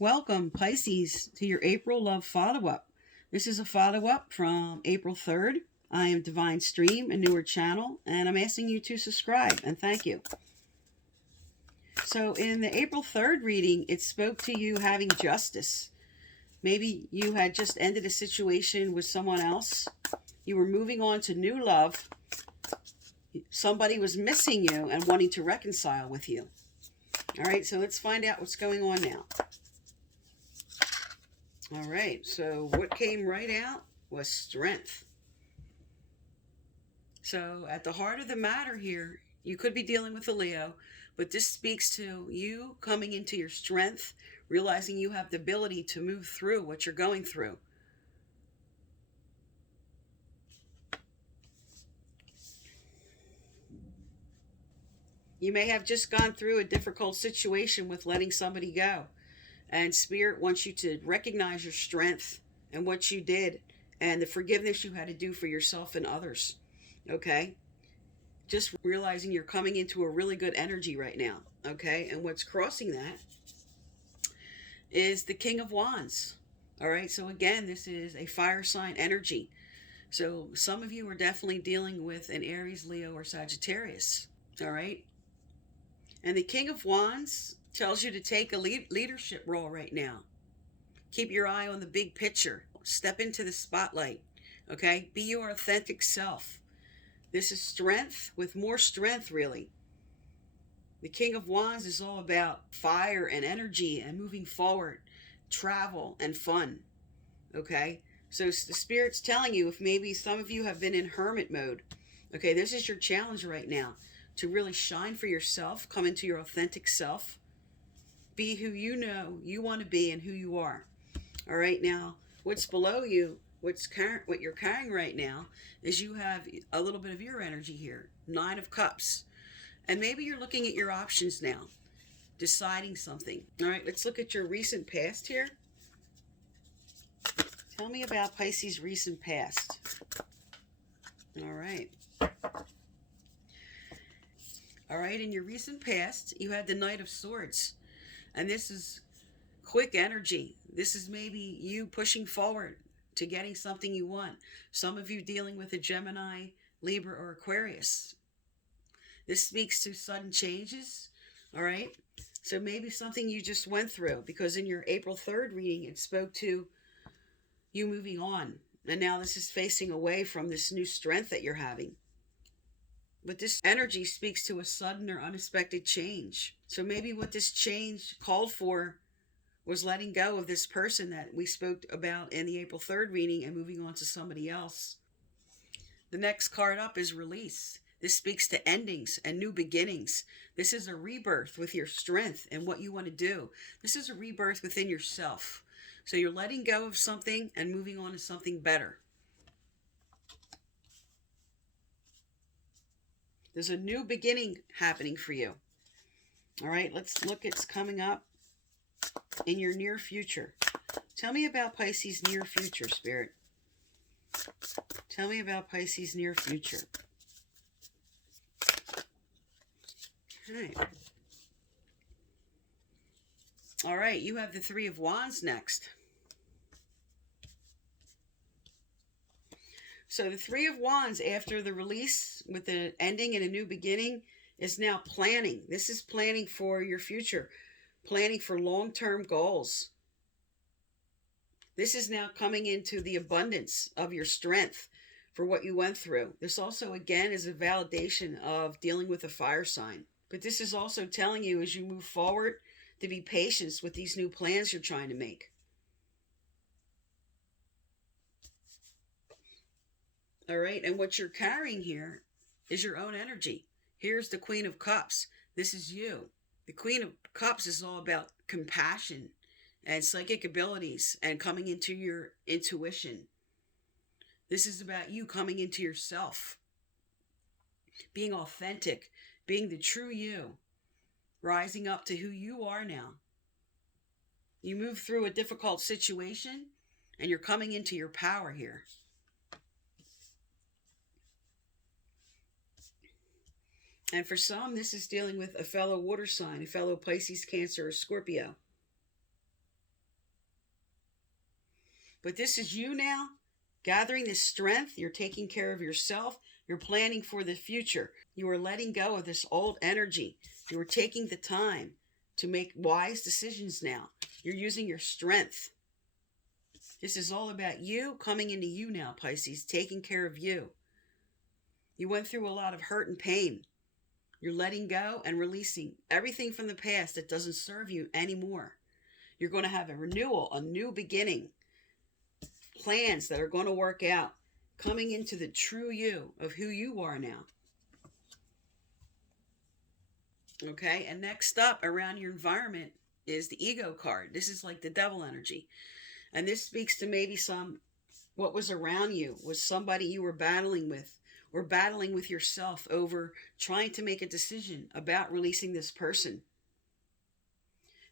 Welcome, Pisces, to your April love follow-up. This is a follow-up from April 3rd. I am Divine Stream, a newer channel, and I'm asking you to subscribe, and thank you. So in the April 3rd reading, it spoke to you having justice. Maybe you had just ended a situation with someone else. You were moving on to new love. Somebody was missing you and wanting to reconcile with you. All right, so let's find out what's going on now. All right, so what came right out was strength. So at the heart of the matter here, you could be dealing with a Leo, but this speaks to you coming into your strength, realizing you have the ability to move through what you're going through. You may have just gone through a difficult situation with letting somebody go. And Spirit wants you to recognize your strength and what you did and the forgiveness you had to do for yourself and others. Okay? Just realizing you're coming into a really good energy right now. Okay? And what's crossing that is the King of Wands. All right? So again, this is a fire sign energy. So some of you are definitely dealing with an Aries, Leo, or Sagittarius. All right? And the King of Wands tells you to take a leadership role right now. Keep your eye on the big picture. Step into the spotlight. Okay? Be your authentic self. This is strength with more strength, really. The King of Wands is all about fire and energy and moving forward, travel and fun. Okay? So the Spirit's telling you, if maybe some of you have been in hermit mode, okay, this is your challenge right now, to really shine for yourself, come into your authentic self, be who you know you want to be and who you are. All right, now what's below you, what you're carrying right now is you have a little bit of your energy here, 9 of Cups. And maybe you're looking at your options now, deciding something. All right, let's look at your recent past here. Tell me about Pisces' recent past. All right. All right, in your recent past, you had the Knight of Swords. And this is quick energy. This is maybe you pushing forward to getting something you want. Some of you dealing with a Gemini, Libra, or Aquarius. This speaks to sudden changes, all right? So maybe something you just went through, because in your April 3rd reading, it spoke to you moving on. And now this is facing away from this new strength that you're having. But this energy speaks to a sudden or unexpected change. So maybe what this change called for was letting go of this person that we spoke about in the April 3rd reading and moving on to somebody else. The next card up is release. This speaks to endings and new beginnings. This is a rebirth with your strength and what you want to do. This is a rebirth within yourself. So you're letting go of something and moving on to something better. There's a new beginning happening for you. All right, let's look at what's coming up in your near future. Tell me about Pisces' near future, Spirit. Tell me about Pisces' near future. Okay. All right, you have the 3 of Wands next. So the 3 of Wands, after the release with the ending and a new beginning, is now planning. This is planning for your future, planning for long-term goals. This is now coming into the abundance of your strength for what you went through. This also, again, is a validation of dealing with a fire sign. But this is also telling you, as you move forward, to be patient with these new plans you're trying to make. All right, and what you're carrying here is your own energy. Here's the Queen of Cups. This is you. The Queen of Cups is all about compassion and psychic abilities and coming into your intuition. This is about you coming into yourself, being authentic, being the true you, rising up to who you are now. You move through a difficult situation and you're coming into your power here. And for some, this is dealing with a fellow water sign, a fellow Pisces, Cancer, or Scorpio. But this is you now gathering this strength. You're taking care of yourself. You're planning for the future. You are letting go of this old energy. You are taking the time to make wise decisions now. You're using your strength. This is all about you coming into you now, Pisces, taking care of you. You went through a lot of hurt and pain. You're letting go and releasing everything from the past that doesn't serve you anymore. You're going to have a renewal, a new beginning, plans that are going to work out, coming into the true you of who you are now. Okay, and next up around your environment is the ego card. This is like the devil energy. And this speaks to maybe what was around you was somebody you were battling with, or battling with yourself over trying to make a decision about releasing this person.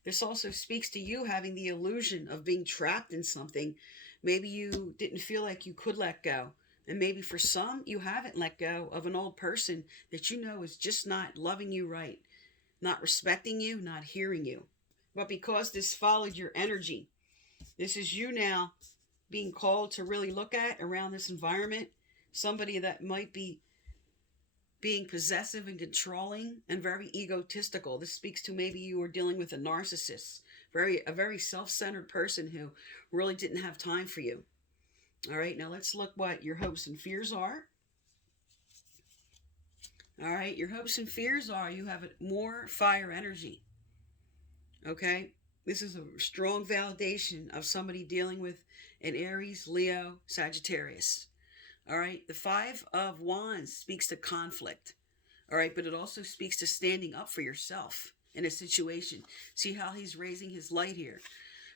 This also speaks to you having the illusion of being trapped in something. Maybe you didn't feel like you could let go. And maybe for some, you haven't let go of an old person that you know is just not loving you right, not respecting you, not hearing you. But because this followed your energy, this is you now being called to really look at around this environment, somebody that might be being possessive and controlling and very egotistical. This speaks to maybe you were dealing with a narcissist, a very self-centered person who really didn't have time for you. All right, now let's look what your hopes and fears are. All right, your hopes and fears are you have more fire energy. Okay, this is a strong validation of somebody dealing with an Aries, Leo, Sagittarius. All right, the Five of Wands speaks to conflict. All right, but it also speaks to standing up for yourself in a situation. See how he's raising his light here.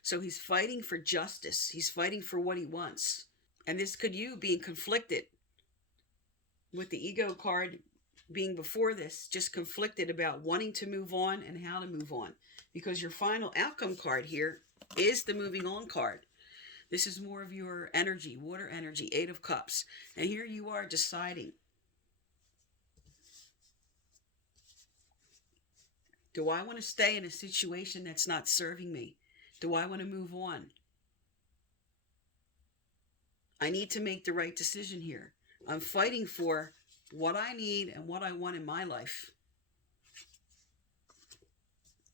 So he's fighting for justice. He's fighting for what he wants. And this could you being conflicted with the ego card being before this, just conflicted about wanting to move on and how to move on. Because your final outcome card here is the moving on card. This is more of your energy, water energy, Eight of Cups. And here you are deciding, do I want to stay in a situation that's not serving me? Do I want to move on? I need to make the right decision here. I'm fighting for what I need and what I want in my life.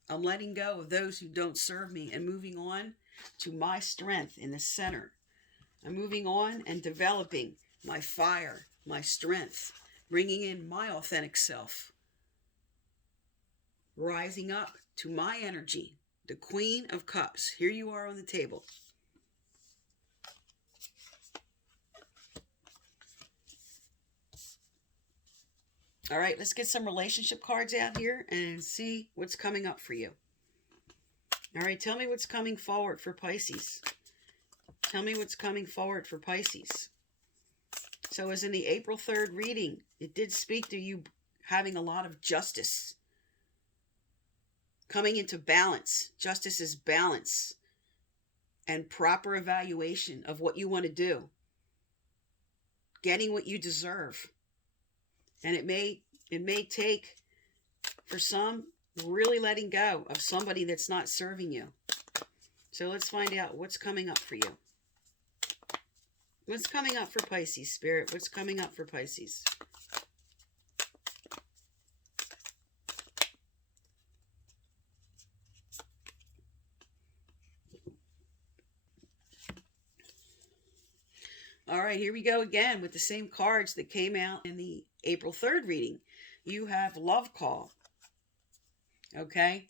I'm letting go of those who don't serve me and moving on to my strength in the center. I'm moving on and developing my fire, my strength, bringing in my authentic self, rising up to my energy, the Queen of Cups. Here you are on the table. All right, let's get some relationship cards out here and see what's coming up for you. All right, tell me what's coming forward for Pisces. Tell me what's coming forward for Pisces. So as in the April 3rd reading, it did speak to you having a lot of justice. Coming into balance. Justice is balance and proper evaluation of what you want to do. Getting what you deserve. And it may take, for some, really letting go of somebody that's not serving you. So let's find out what's coming up for you. What's coming up for Pisces, Spirit? What's coming up for Pisces? All right, here we go again with the same cards that came out in the April 3rd reading. You have Love Call. Okay?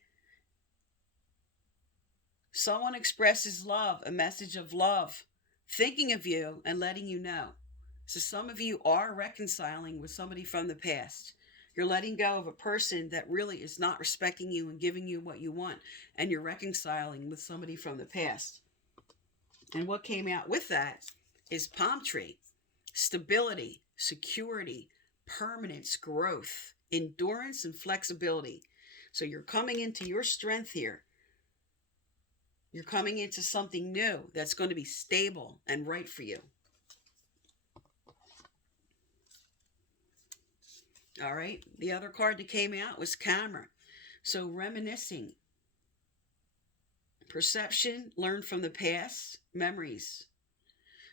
Someone expresses love, a message of love, thinking of you and letting you know. So some of you are reconciling with somebody from the past. You're letting go of a person that really is not respecting you and giving you what you want. And you're reconciling with somebody from the past. And what came out with that is palm tree, stability, security, permanence, growth, endurance, and flexibility. So you're coming into your strength here. You're coming into something new that's going to be stable and right for you. All right. The other card that came out was camera. So reminiscing, perception, learn from the past, memories,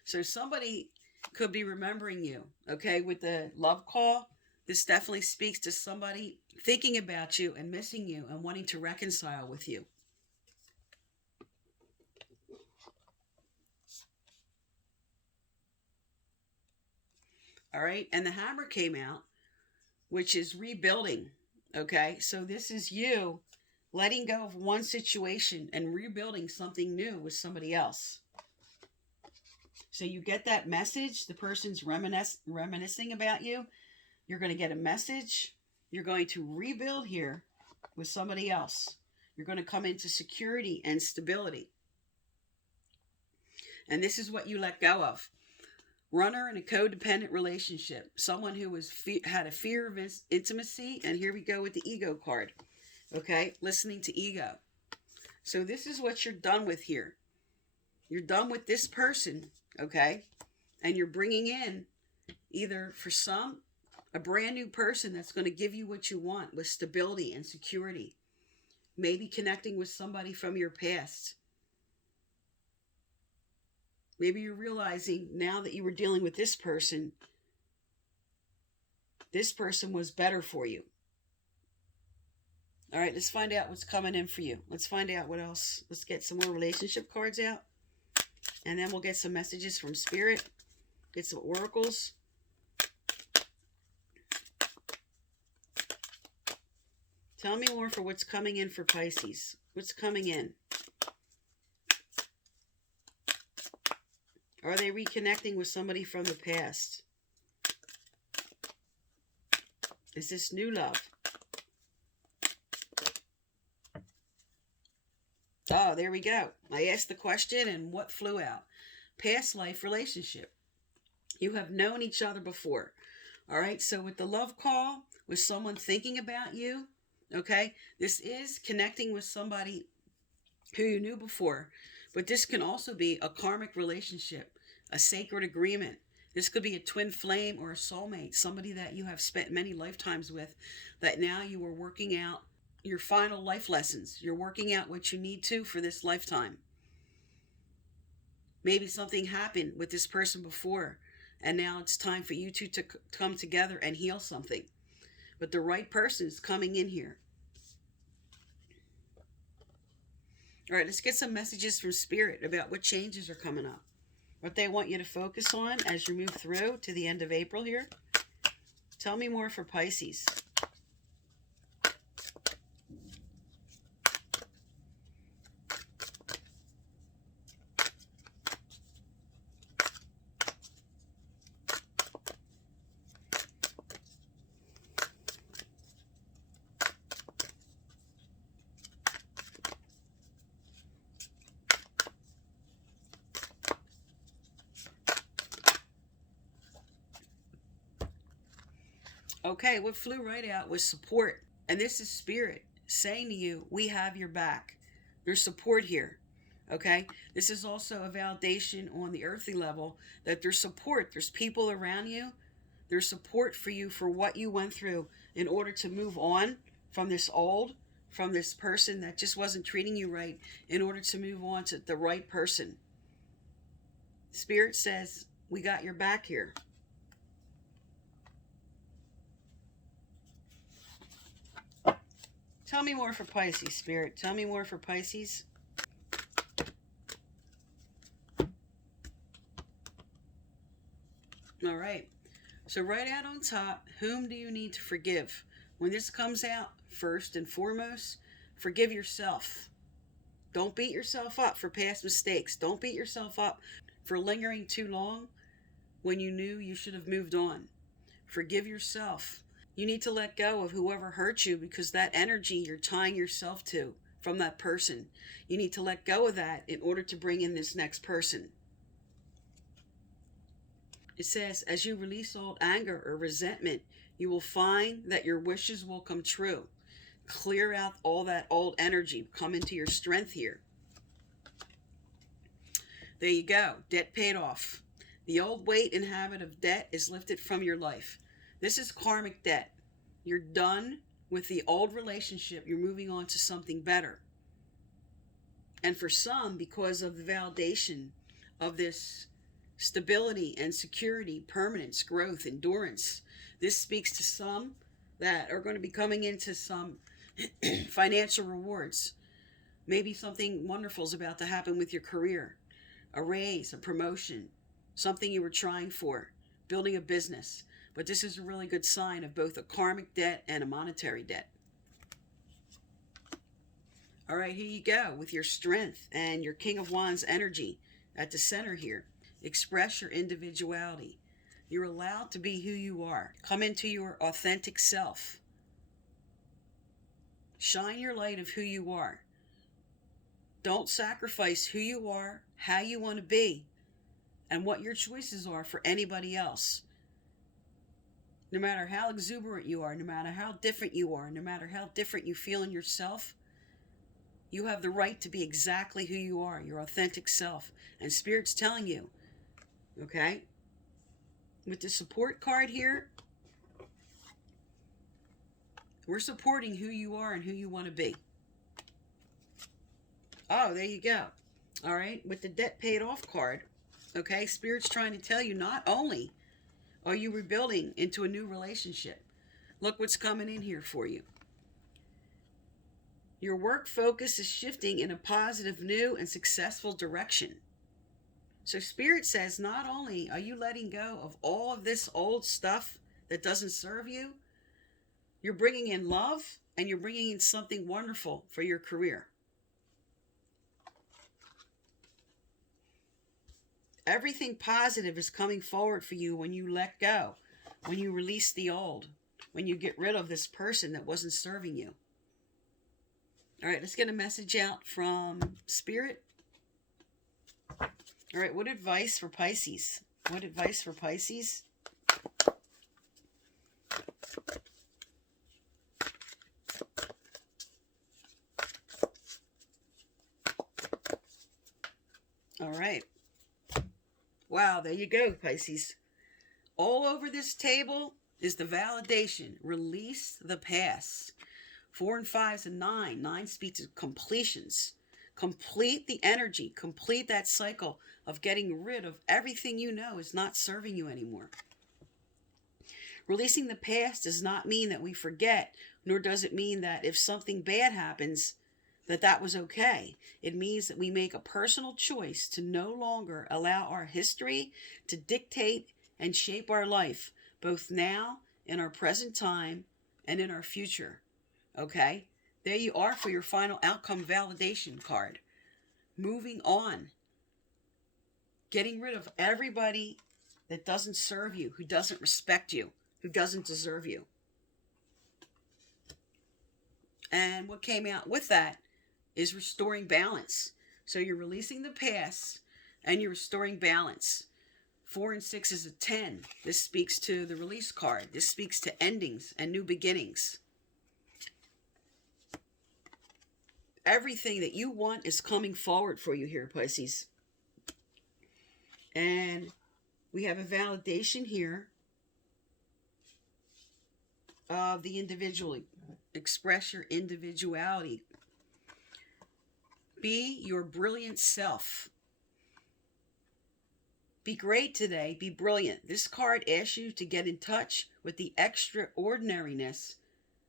So somebody could be remembering you, okay? With the love call, this definitely speaks to somebody thinking about you and missing you and wanting to reconcile with you. All right, and the hammer came out, which is rebuilding. Okay, so this is you letting go of one situation and rebuilding something new with somebody else. So you get that message, the person's reminiscing about you. You're going to get a message. You're going to rebuild here with somebody else. You're going to come into security and stability. And this is what you let go of. Runner in a codependent relationship. Someone who had a fear of intimacy. And here we go with the ego card. Okay, listening to ego. So this is what you're done with here. You're done with this person, okay? And you're bringing in, either for some, a brand new person that's going to give you what you want with stability and security. Maybe connecting with somebody from your past. Maybe you're realizing now that you were dealing with this person was better for you. All right, let's find out what's coming in for you. Let's find out what else. Let's get some more relationship cards out. And then we'll get some messages from Spirit. Get some oracles. Tell me more for what's coming in for Pisces. What's coming in? Are they reconnecting with somebody from the past? Is this new love? Oh, there we go. I asked the question and what flew out? Past life relationship. You have known each other before. All right, so with the love call, with someone thinking about you, okay, this is connecting with somebody who you knew before. But this can also be a karmic relationship, a sacred agreement. This could be a twin flame or a soulmate, somebody that you have spent many lifetimes with, that now you are working out your final life lessons. You're working out what you need to for this lifetime. Maybe something happened with this person before, and now it's time for you two to come together and heal something. But the right person is coming in here. All right, let's get some messages from Spirit about what changes are coming up. What they want you to focus on as you move through to the end of April here. Tell me more for Pisces. Okay, what flew right out was support. And this is Spirit saying to you, we have your back. There's support here. Okay? This is also a validation on the earthly level that there's support. There's people around you. There's support for you for what you went through in order to move on from this person that just wasn't treating you right, in order to move on to the right person. Spirit says, we got your back here. Tell me more for Pisces, Spirit. Tell me more for Pisces. All right. So right out on top, whom do you need to forgive? When this comes out, first and foremost, forgive yourself. Don't beat yourself up for past mistakes. Don't beat yourself up for lingering too long when you knew you should have moved on. Forgive yourself. You need to let go of whoever hurt you, because that energy you're tying yourself to from that person. You need to let go of that in order to bring in this next person. It says, as you release old anger or resentment, you will find that your wishes will come true. Clear out all that old energy. Come into your strength here. There you go. Debt paid off. The old weight and habit of debt is lifted from your life. This is karmic debt. You're done with the old relationship. You're moving on to something better. And for some, because of the validation of this stability and security, permanence, growth, endurance. This speaks to some that are going to be coming into some financial rewards. Maybe something wonderful is about to happen with your career. A raise, a promotion, something you were trying for, building a business. But this is a really good sign of both a karmic debt and a monetary debt. All right, here you go with your strength and your King of Wands energy at the center here. Express your individuality. You're allowed to be who you are. Come into your authentic self. Shine your light of who you are. Don't sacrifice who you are, how you want to be, and what your choices are for anybody else. No matter how exuberant you are, no matter how different you are, no matter how different you feel in yourself, you have the right to be exactly who you are, your authentic self. And Spirit's telling you, okay? With the support card here, we're supporting who you are and who you want to be. Oh, there you go. All right, with the debt paid off card, okay, Spirit's trying to tell you not only are you rebuilding into a new relationship, look what's coming in here for you. Your work focus is shifting in a positive, new, and successful direction. So Spirit says not only are you letting go of all of this old stuff that doesn't serve you, you're bringing in love and you're bringing in something wonderful for your career. Everything positive is coming forward for you when you let go, when you release the old, when you get rid of this person that wasn't serving you. All right, let's get a message out from Spirit. All right, what advice for Pisces? What advice for Pisces? All right. Wow, there you go, Pisces. All over this table is the validation. Release the past. 4 and 5 is a 9. 9 speaks of completions. Complete the energy. Complete that cycle of getting rid of everything you know is not serving you anymore. Releasing the past does not mean that we forget, nor does it mean that if something bad happens, that was okay. It means that we make a personal choice to no longer allow our history to dictate and shape our life, both now, in our present time, and in our future. Okay? There you are for your final outcome validation card. Moving on. Getting rid of everybody that doesn't serve you, who doesn't respect you, who doesn't deserve you. And what came out with that is restoring balance. So you're releasing the past and you're restoring balance. 4 and 6 is a 10. This speaks to the release card. This speaks to endings and new beginnings. Everything that you want is coming forward for you here, Pisces. And we have a validation here of the individual. Express your individuality. Be your brilliant self. Be great today. Be brilliant. This card asks you to get in touch with the extraordinariness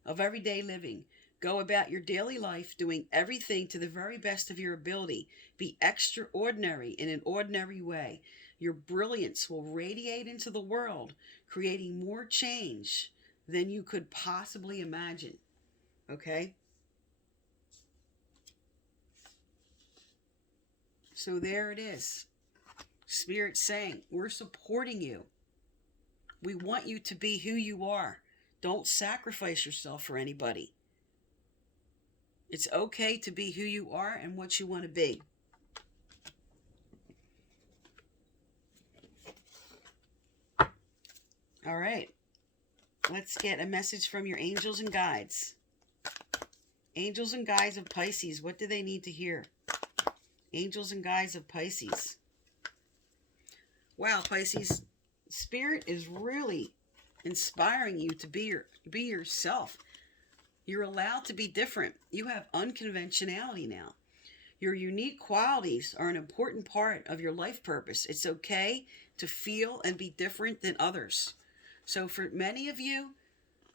of everyday living. Go about your daily life doing everything to the very best of your ability. Be extraordinary in an ordinary way. Your brilliance will radiate into the world, creating more change than you could possibly imagine. Okay? So there it is. Spirit saying, we're supporting you. We want you to be who you are. Don't sacrifice yourself for anybody. It's okay to be who you are and what you want to be. All right. Let's get a message from your angels and guides. Angels and guides of Pisces, what do they need to hear? Angels and guides of Pisces. Wow, Pisces, Spirit is really inspiring you to be yourself. You're allowed to be different. You have unconventionality now. Your unique qualities are an important part of your life purpose. It's okay to feel and be different than others. So for many of you,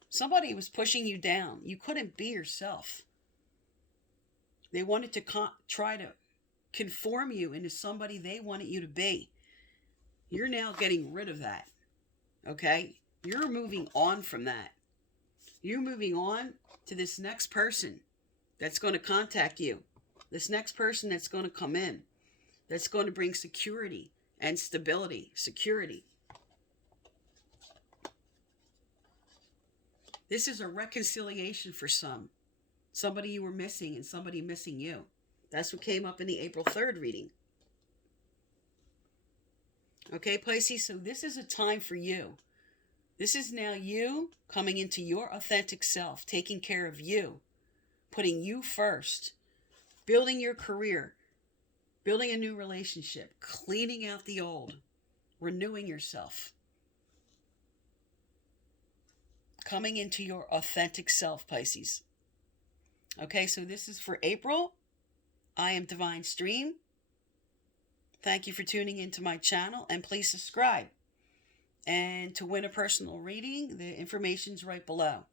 somebody was pushing you down. You couldn't be yourself. They wanted to try to conform you into somebody they wanted you to be. You're now getting rid of that. Okay? You're moving on from that. You're moving on to this next person that's going to contact you. This next person that's going to come in. That's going to bring security and stability. Security. This is a reconciliation for some. Somebody you were missing and somebody missing you. That's what came up in the April 3rd reading. Okay, Pisces, so this is a time for you. This is now you coming into your authentic self, taking care of you, putting you first, building your career, building a new relationship, cleaning out the old, renewing yourself. Coming into your authentic self, Pisces. Okay, so this is for April. I am Divine Stream. Thank you for tuning into my channel, and please subscribe. And to win a personal reading, the information's right below.